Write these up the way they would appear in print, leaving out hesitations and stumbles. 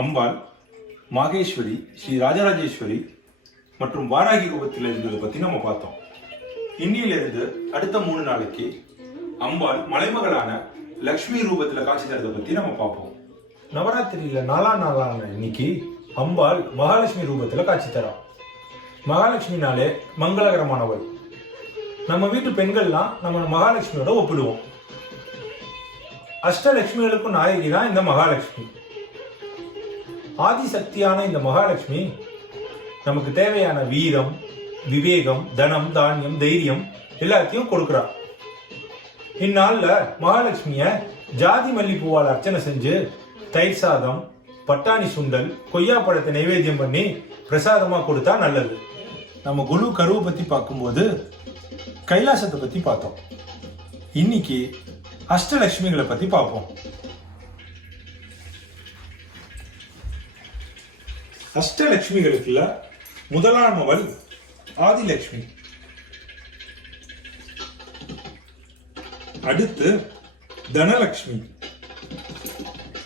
அம்பாள், மாகேஸ்வரி, ஸ்ரீ ராஜராஜேஸ்வரி மற்றும் வாராகி ரூபத்தில் இருந்ததை பற்றி நம்ம பார்த்தோம். இன்னிலிருந்து அடுத்த 3 நாளைக்கு அம்பாள் மலைமகளான லக்ஷ்மி ரூபத்தில் காட்சி தரதை பற்றி நம்ம பார்ப்போம். நவராத்திரியில் 4ஆம் நாளான இன்னைக்கு அம்பாள் மகாலட்சுமி ரூபத்தில் காட்சி தரா. மகாலட்சுமினாலே மங்களகரமானவள். நம்ம வீட்டு பெண்கள்லாம் நம்ம மகாலட்சுமியோட ஒப்பிடுவோம். அஷ்டலட்சுமிகளுக்கும் நாயகி தான் இந்த மகாலட்சுமி. ஆதிசக்தியான இந்த மகாலட்சுமி நமக்கு தேவையான வீரம், விவேகம், தனம், தானியம், தைரியம் எல்லாத்தையும் கொடுக்குறா. இந்நாள்ல மகாலட்சுமிய ஜாதி மல்லிப்பூவால் அர்ச்சனை செஞ்சு தயிர் சாதம், பட்டாணி சுண்டல், கொய்யா பழத்தை நைவேத்தியம் பண்ணி பிரசாதமா கொடுத்தா நல்லது. நம்ம குரு கருவை பத்தி பார்க்கும்போது கைலாசத்தை பத்தி பார்த்தோம். இன்னைக்கு அஷ்டலட்சுமிகளை பத்தி பார்ப்போம். அஷ்டலட்சுமிகளுக்குள்ள முதலாமவள் ஆதிலட்சுமி, அடுத்து தனலட்சுமி,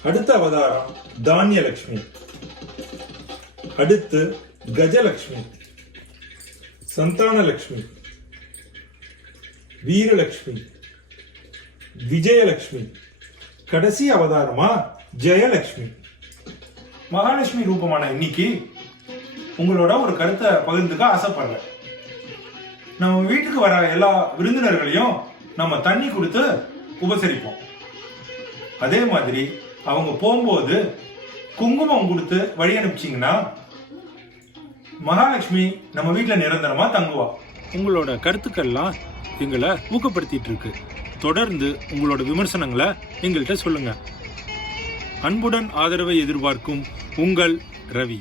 அடுத்த அவதாரம் தானியலட்சுமி, அடுத்து கஜலட்சுமி, சந்தானலட்சுமி, வீரலட்சுமி, விஜயலட்சுமி, கடைசி அவதாரமா ஜெயலட்சுமி. மகாலட்சுமி ரூபமான இன்னைக்கு உங்களோட ஒரு கருத்தை பகிர்ந்துக்க ஆசைப்படுறேன். நம்ம வீட்டுக்கு வர எல்லா விருந்தினர்களையும் நம்ம தண்ணி கொடுத்து உபசரிப்போம். அதே மாதிரி அவங்க போகும்போது குங்குமம் கொடுத்து வழி அனுப்பிச்சிங்கன்னா மகாலட்சுமி நம்ம வீட்டில் நிரந்தரமா தங்குவா. உங்களோட கருத்துக்கள்லாம் எங்களை ஊக்கப்படுத்திட்டு இருக்கு. தொடர்ந்து உங்களோட விமர்சனங்களை எங்கள்கிட்ட சொல்லுங்க. அன்புடன் ஆதரவை எதிர்பார்க்கும் உங்கள் ரவி.